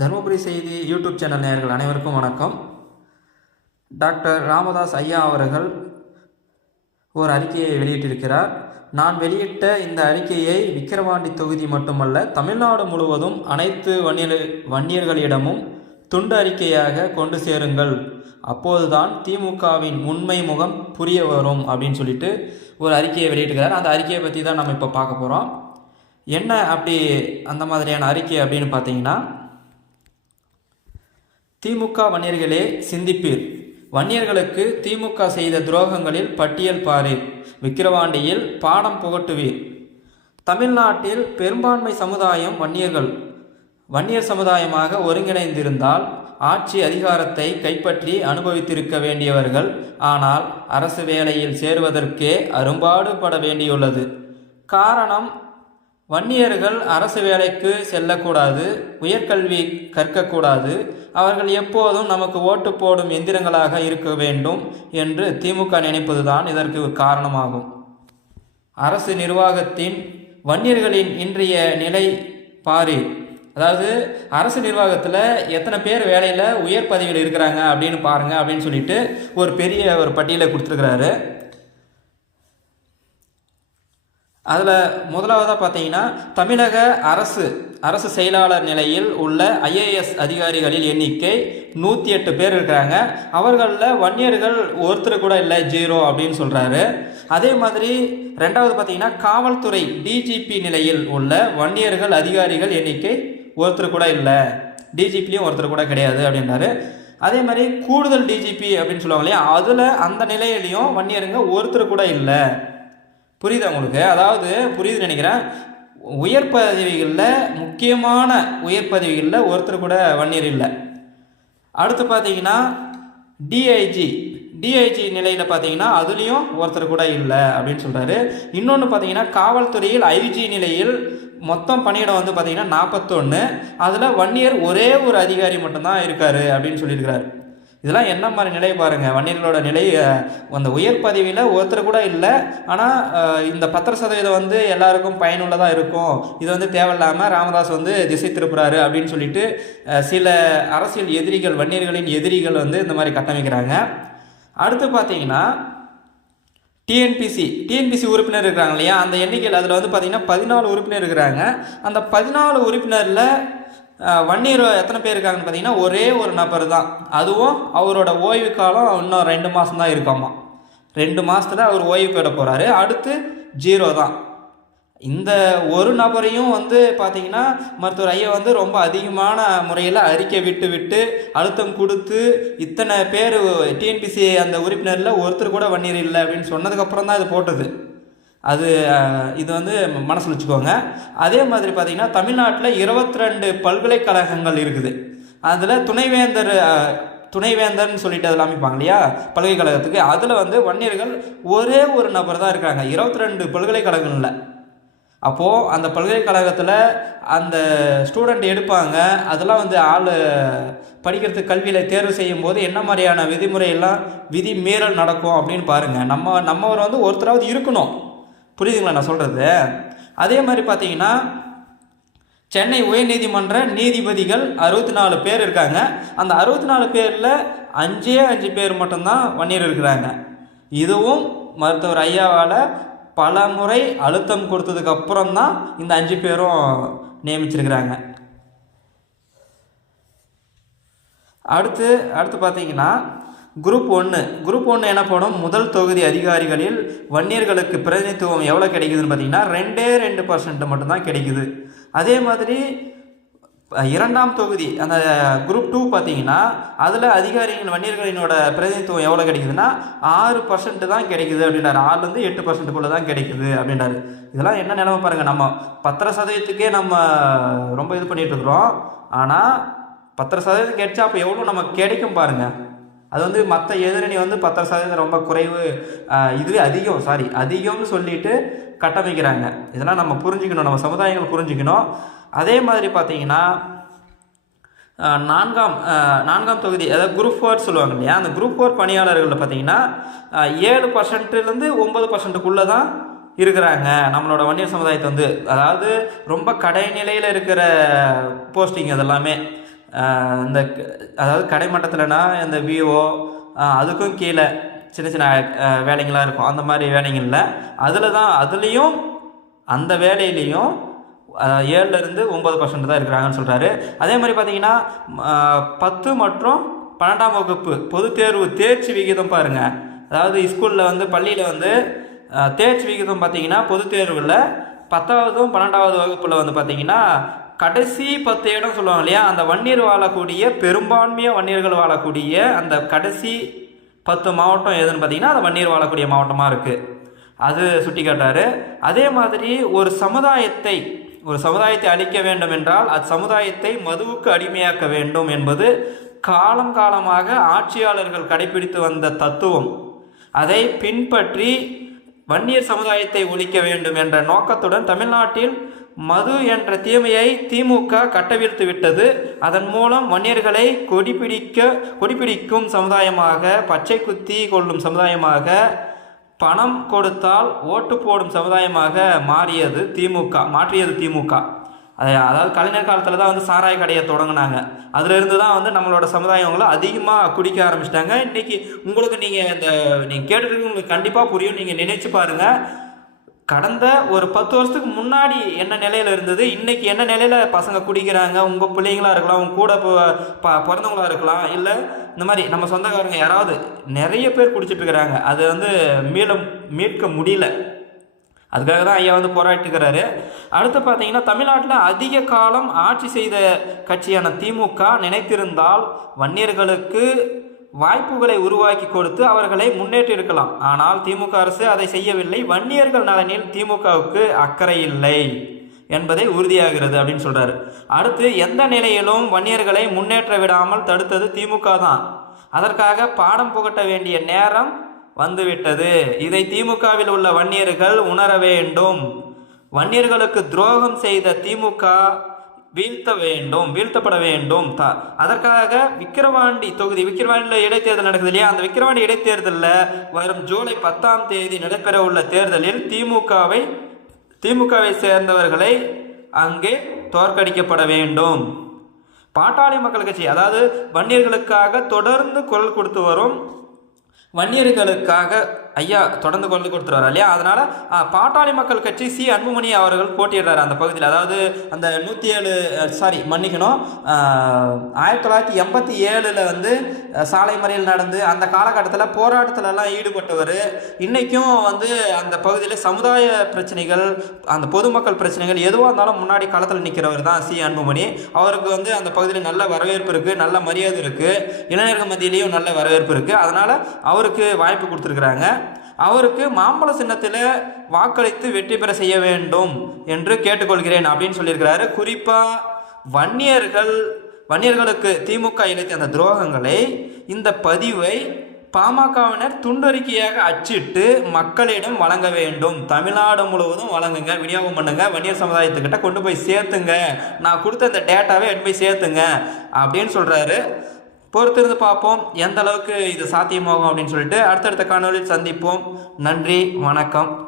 தருமபுரி செய்தி YouTube channel நேயர்கள் அனைவருக்கும் வணக்கம். டாக்டர் ராமதாஸ் ஐயா அவர்கள் ஒரு அறிக்கையை வெளியிட்டிருக்கிறார். நான் வெளியிட்ட இந்த அறிக்கையை விக்கிரவாண்டி தொகுதி மட்டுமல்ல தமிழ்நாடு முழுவதும் அனைத்து வன்னியர் வன்னியர்களிடமும் துண்டு அறிக்கையாக கொண்டு சேருங்கள். அப்போதுதான் திமுகவின் உண்மை முகம் புரிய வரும் அப்படின்னு சொல்லிட்டு ஒரு அறிக்கையை வெளியிட்டிருக்கிறார். அந்த அறிக்கையை பற்றி தான் நம்ம இப்போ பார்க்க போகிறோம் என்ன அப்படி அந்த மாதிரியான அறிக்கை அப்படின்னு பார்த்தீங்கன்னா திமுக வன்னியர்களே சிந்திப்பீர். வன்னியர்களுக்கு திமுக செய்த துரோகங்களில் பட்டியல் பாரீர் விக்கிரவாண்டியில் பாடம் புகட்டுவீர். தமிழ்நாட்டில் பெரும்பான்மை சமுதாயம் வன்னியர்கள். வன்னியர் சமுதாயமாக ஒருங்கிணைந்திருந்தால் ஆட்சி அதிகாரத்தை கைப்பற்றி அனுபவித்திருக்க வேண்டியவர்கள். ஆனால் அரசு வேலையில் சேருவதற்கே அரும்பாடுபட வேண்டியுள்ளது. காரணம் வன்னியர்கள் அரசு வேலைக்கு செல்லக்கூடாது உயர்கல்வி கற்கக்கூடாது அவர்கள் எப்போதும் நமக்கு ஓட்டு போடும் எந்திரங்களாக இருக்க வேண்டும் என்று திமுக நினைப்பதுதான் இதற்கு காரணமாகும். அரசு நிர்வாகத்தின் வன்னியர்களின் இன்றைய நிலை பாரு. அதாவது அரசு நிர்வாகத்தில் எத்தனை பேர் வேலையில் உயர் பதவியில் இருக்கிறாங்க அப்படின்னு பாருங்கள் அப்படின்னு சொல்லிட்டு ஒரு பெரிய ஒரு பட்டியலை கொடுத்துருக்குறாரு. அதில் முதலாவதாக பார்த்தீங்கன்னா தமிழக அரசு அரசு செயலாளர் நிலையில் உள்ள ஐஏஎஸ் அதிகாரிகளில் எண்ணிக்கை நூற்றி எட்டு பேர் இருக்கிறாங்க. அவர்களில் வன்னியர்கள் ஒருத்தர் கூட இல்லை ஜீரோ அப்படின்னு சொல்கிறாரு அதே மாதிரி ரெண்டாவது பார்த்தீங்கன்னா காவல்துறை டிஜிபி நிலையில் உள்ள வன்னியர்கள் அதிகாரிகள் எண்ணிக்கை ஒருத்தர் கூட இல்லை. டிஜிபிலையும் ஒருத்தர் கூட கிடையாது அப்படின்றாரு. அதே மாதிரி கூடுதல் டிஜிபி அப்படின்னு சொல்லுவாங்க இல்லையா அதில் அந்த நிலையிலையும் வன்னியருங்க ஒருத்தர் கூட இல்லை. புரியுதா உங்களுக்கு? அதாவது புரியுது நினைக்கிறேன். உயர் பதவிகளில் முக்கியமான உயர் பதவிகளில் ஒருத்தர் கூட வன்னியர் இல்லை. அடுத்து பார்த்தீங்கன்னா டிஐஜி டிஐஜி நிலையில் பார்த்தீங்கன்னா அதுலேயும் ஒருத்தர் கூட இல்லை அப்படின்னு சொல்கிறாரு இன்னொன்று பார்த்தீங்கன்னா காவல்துறையில் ஐஜி நிலையில் மொத்தம் பணியிடம் வந்து பார்த்தீங்கன்னா நாற்பத்தொன்று அதில் வன்னியர் ஒரே ஒரு அதிகாரி மட்டும்தான் இருக்கார் அப்படின்னு சொல்லியிருக்கிறாரு. இதெல்லாம் என்ன மாதிரி நிலை பாருங்கள் வன்னியர்களோட நிலை அந்த உயர் பதவியில் ஒருத்தர் கூட இல்லை. ஆனால் இந்த பத்திர சதவீதம் வந்து எல்லாருக்கும் பயனுள்ளதாக இருக்கும். இது வந்து தேவையில்லாமல் ராமதாஸ் வந்து திசை திருப்புறாரு அப்படின்னு சொல்லிட்டு சில அரசியல் எதிரிகள் வன்னியர்களின் எதிரிகள் வந்து இந்த மாதிரி கட்டமைக்கிறாங்க. அடுத்து பார்த்தீங்கன்னா டிஎன்பிசி டிஎன்பிசி உறுப்பினர் இருக்கிறாங்க இல்லையா? அந்த எண்ணிக்கையில் அதில் வந்து பார்த்தீங்கன்னா பதினாலு உறுப்பினர் இருக்கிறாங்க. அந்த பதினாலு உறுப்பினரில் வன்னியர் எத்தனை பேர் இருக்காங்கன்னு பார்த்தீங்கன்னா ஒரே ஒரு நபர் தான். அதுவும் அவரோட ஓய்வு காலம் இன்னும் ரெண்டு மாதம் தான் இருக்காமா. ரெண்டு மாதத்தில் அவர் ஓய்வு பெற போகிறாரு அடுத்து ஜீரோ தான். இந்த ஒரு நபரையும் வந்து பார்த்தீங்கன்னா மருத்துவர் ஐயா வந்து ரொம்ப அதிகமான முறையில் அறிக்கை விட்டு விட்டு அழுத்தம் கொடுத்து இத்தனை பேர் டிஎன்பிசி அந்த உறுப்பினரில் ஒருத்தர் கூட வன்னியர் இல்லை அப்படின்னு சொன்னதுக்கப்புறம் தான் இது போட்டது. அது இது வந்து மனசில் வச்சுக்கோங்க. அதே மாதிரி பார்த்திங்கன்னா தமிழ்நாட்டில் இருபத்தி ரெண்டு பல்கலைக்கழகங்கள் இருக்குது. அதில் துணைவேந்தர் துணைவேந்தர்னு சொல்லிட்டு அதில் அமைப்பாங்க இல்லையா? பல்கலைக்கழகத்துக்கு. அதில் வந்து வன்னியர்கள் ஒரே ஒரு நபர் தான் இருக்காங்க. இருபத்தி ரெண்டு பல்கலைக்கழகங்களில். அப்போது அந்த பல்கலைக்கழகத்தில் அந்த ஸ்டூடெண்ட் எடுப்பாங்க. அதெல்லாம் வந்து ஆள் படிக்கிறது கல்வியில் தேர்வு செய்யும் போது என்ன மாதிரியான விதிமுறையெல்லாம் விதி மீறல் நடக்கும் அப்படின்னு பாருங்கள் நம்ம நம்மவர் வந்து ஒருத்தராவது இருக்கணும். புரியுதுங்களா நான் சொல்கிறது அதே மாதிரி பார்த்தீங்கன்னா சென்னை உயர்நீதிமன்ற நீதிபதிகள் அறுபத்தி நாலு பேர் இருக்காங்க. அந்த அறுபத்தி நாலு பேரில் அஞ்சே அஞ்சு பேர் மட்டும்தான் வன்னியர் இருக்கிறாங்க. இதுவும் மருத்துவர் ஐயாவால் பல முறை அழுத்தம் கொடுத்ததுக்கு அப்புறம் தான் இந்த அஞ்சு பேரும் நியமிச்சிருக்கிறாங்க. அடுத்து அடுத்து பார்த்தீங்கன்னா குரூப் ஒன்று குரூப் ஒன்று எனப்படும் முதல் தொகுதி அதிகாரிகளில் வன்னியர்களுக்கு பிரதிநிதித்துவம் எவ்வளோ கிடைக்குதுன்னு பார்த்தீங்கன்னா ரெண்டே ரெண்டு பர்சன்ட் மட்டும்தான் கிடைக்குது. அதே மாதிரி இரண்டாம் தொகுதி அந்த குரூப் டூ பார்த்தீங்கன்னா அதில் அதிகாரிகள் வன்னியர்களினோட பிரதிநிதித்துவம் எவ்வளோ கிடைக்குதுன்னா ஆறு பர்சன்ட் தான் கிடைக்குது அப்படின்றாரு. ஆறுலேருந்து எட்டு பர்சன்ட்டுக்குள்ளே தான் கிடைக்குது அப்படின்றாரு. இதெல்லாம் என்ன நிலமை பாருங்கள் நம்ம பத்திர சதவீதத்துக்கே நம்ம ரொம்ப இது பண்ணிகிட்ருக்குறோம் ஆனால் பத்திர சதவீதம் கிடைச்சா அப்போ எவ்வளோ நமக்கு கிடைக்கும் பாருங்கள் அது வந்து மற்ற எதிரணி வந்து பத்தரை சதவீதம் ரொம்ப குறைவு இதுவே அதிகம் சாரி அதிகம்னு சொல்லிட்டு கட்டமைக்கிறாங்க இதெல்லாம் நம்ம புரிஞ்சுக்கணும் நம்ம சமுதாயங்கள் புரிஞ்சுக்கணும். அதே மாதிரி பார்த்தீங்கன்னா நான்காம் நான்காம் தொகுதி அதாவது குரூப் ஃபோர் சொல்லுவாங்க இல்லையா? அந்த குரூப் ஃபோர் பணியாளர்களில் பார்த்தீங்கன்னா ஏழு பர்சன்ட்லேருந்து ஒம்பது பர்சன்ட்டுக்குள்ளே தான் இருக்கிறாங்க. நம்மளோட வன்னியர் சமுதாயத்தை வந்து அதாவது ரொம்ப கடைநிலையில் இருக்கிற போஸ்டிங் அதெல்லாமே. இந்த அதாவது கடைமட்டத்தில்னா இந்த விஓ அதுக்கும் கீழே சின்ன சின்ன வேலைங்களாக இருக்கும். அந்த மாதிரி வேலைங்களில் அதில் தான் அதுலேயும் அந்த வேலையிலையும் ஏழுலேருந்து ஒம்பது பர்சன்ட் தான் இருக்கிறாங்கன்னு சொல்கிறாரு அதே மாதிரி பார்த்தீங்கன்னா பத்து மற்றும் பன்னெண்டாம் வகுப்பு பொது தேர்வு தேர்ச்சி விகிதம் பாருங்கள் அதாவது ஸ்கூலில் வந்து பள்ளியில் வந்து தேர்ச்சி விகிதம் பார்த்தீங்கன்னா பொது தேர்வில் பத்தாவதும் பன்னெண்டாவது வகுப்பில் வந்து பார்த்திங்கன்னா கடைசி பத்து இடம் சொல்லுவாங்க இல்லையா? அந்த வன்னியர் வாழக்கூடிய பெரும்பான்மையாக வன்னியர்கள் வாழக்கூடிய அந்த கடைசி பத்து மாவட்டம் எதுன்னு பார்த்தீங்கன்னா அந்த வன்னியர் வாழக்கூடிய மாவட்டமாக இருக்குது அது சுட்டி காட்டாரு அதே மாதிரி ஒரு சமுதாயத்தை ஒரு சமுதாயத்தை அழிக்க வேண்டும் என்றால் அது சமுதாயத்தை மதுவுக்கு அடிமையாக்க வேண்டும் என்பது காலம் காலமாக ஆட்சியாளர்கள் கடைபிடித்து வந்த தத்துவம். அதை பின்பற்றி வன்னியர் சமுதாயத்தை ஒழிக்க வேண்டும் என்ற நோக்கத்துடன் தமிழ்நாட்டில் மது என்ற தீமையை திமுக கட்டவிழ்த்து விட்டது அதன் மூலம் வன்னியர்களை கொடிபிடிக்க கொடிபிடிக்கும் சமுதாயமாக பச்சை குத்தி கொள்ளும் சமுதாயமாக பணம் கொடுத்தால் ஓட்டு போடும் சமுதாயமாக மாறியது திமுக மாற்றியது திமுக. அதாவது கலைஞர் காலத்தில் தான் வந்து சாராய கடையை தொடங்கினாங்க. அதிலிருந்து தான் வந்து நம்மளோட சமுதாயங்களை அதிகமாக குடிக்க ஆரம்பிச்சிட்டாங்க. இன்றைக்கி உங்களுக்கு நீங்கள் இந்த நீங்கள் கேட்டுருக்கு உங்களுக்கு கண்டிப்பாக புரியும். நீங்கள் நினைச்சு பாருங்கள் கடந்த ஒரு பத்து வருஷத்துக்கு முன்னாடி என்ன நிலையில் இருந்தது? இன்றைக்கி என்ன நிலையில் பசங்க குடிக்கிறாங்க? உங்கள் பிள்ளைங்களா இருக்கலாம் உங்க கூட ப- ப- பிறந்தவங்களா இருக்கலாம் இல்லை இந்த மாதிரி நம்ம சொந்தக்காரங்க யாராவது நிறைய பேர் குடிச்சிட்டு இருக்கிறாங்க. அது வந்து மீள மீட்க முடியல. அதுக்காக தான் ஐயா வந்து போராட்டுக்கிறாரு அடுத்து பார்த்தீங்கன்னா தமிழ்நாட்டில் அதிக காலம் ஆட்சி செய்த கட்சியான திமுக நினைத்திருந்தால் வன்னியர்களுக்கு வாய்ப்புகளை உருவாக்கி கொடுத்து அவர்களை முன்னேற்றிருக்கலாம் ஆனால் திமுக அரசு அதை செய்யவில்லை. வன்னியர்கள் நலனில் திமுகவுக்கு அக்கறை இல்லை என்பதை உறுதியாகிறது அப்படின்னு சொல்றாரு. அடுத்து எந்த நிலையிலும் வன்னியர்களை முன்னேற்ற விடாமல் தடுத்தது திமுக தான். அதற்காக பாடம் புகட்ட வேண்டிய நேரம் வந்துவிட்டது. இதை திமுகவில் உள்ள வன்னியர்கள் உணர வேண்டும் வன்னியர்களுக்கு துரோகம் செய்த திமுக வீழ்த்த வேண்டும் வீழ்த்தப்பட வேண்டும். தா அதற்காக விக்கிரவாண்டி தொகுதி விக்கிரவாண்டியில் இடைத்தேர்தல் நடக்குது இல்லையா? அந்த விக்கிரவாண்டி இடைத்தேர்தலில் வரும் ஜூலை பத்தாம் தேதி நடைபெற உள்ள தேர்தலில் திமுகவை திமுகவை சேர்ந்தவர்களை அங்கே தோற்கடிக்கப்பட வேண்டும். பாட்டாளி மக்கள் கட்சி அதாவது வன்னியர்களுக்காக தொடர்ந்து குரல் கொடுத்து வரும் வன்னியர்களுக்காக ஐயா தொடர்ந்து குரல் கொடுத்துருவார் இல்லையா? அதனால் பாட்டாளி மக்கள் கட்சி சி. அன்புமணி அவர்கள் போட்டியிடுறாரு அந்த பகுதியில். அதாவது அந்த நூற்றி ஏழு சாரி மன்னிக்கணும். ஆயிரத்தி தொள்ளாயிரத்தி எண்பத்தி ஏழில் வந்து சாலை மறியல் நடந்து அந்த காலகட்டத்தில் போராட்டத்திலலாம் ஈடுபட்டவர். இன்றைக்கும் வந்து அந்த பகுதியில் சமுதாய பிரச்சனைகள் அந்த பொதுமக்கள் பிரச்சனைகள் எதுவாக இருந்தாலும் முன்னாடி களத்தில் நிற்கிறவர் தான் சி. அன்புமணி. அவருக்கு வந்து அந்த பகுதியில் நல்ல வரவேற்பு இருக்குது நல்ல மரியாதை இருக்குது இளைஞர்கள் மத்தியிலையும் நல்ல வரவேற்பு இருக்குது அதனால் அவருக்கு வாய்ப்பு கொடுத்துருக்குறாங்க. அவருக்கு மாம்பழ சின்னத்தில் வாக்களித்து வெற்றி பெற செய்ய வேண்டும் என்று கேட்டுக்கொள்கிறேன் அப்படின்னு சொல்லியிருக்கிறாரு. குறிப்பாக வன்னியர்கள் வன்னியர்களுக்கு திமுக இழைத்த அந்த துரோகங்களை இந்த பதிவை பாமகவினர் துண்டறிக்கையாக அச்சிட்டு மக்களிடம் வழங்க வேண்டும். தமிழ்நாடு முழுவதும் வழங்குங்க விநியோகம் பண்ணுங்க வன்னியர் சமுதாயத்துக்கிட்ட கொண்டு போய் சேர்த்துங்க. நான் கொடுத்த இந்த டேட்டாவை எடுத்து போய் சேர்த்துங்க அப்படின்னு சொல்கிறாரு பொறுத்திருந்து பார்ப்போம். எந்த அளவுக்கு இது சாத்தியமாகும் அப்படின்னு சொல்லிட்டு அடுத்தடுத்த காணொலியில் சந்திப்போம். நன்றி வணக்கம்.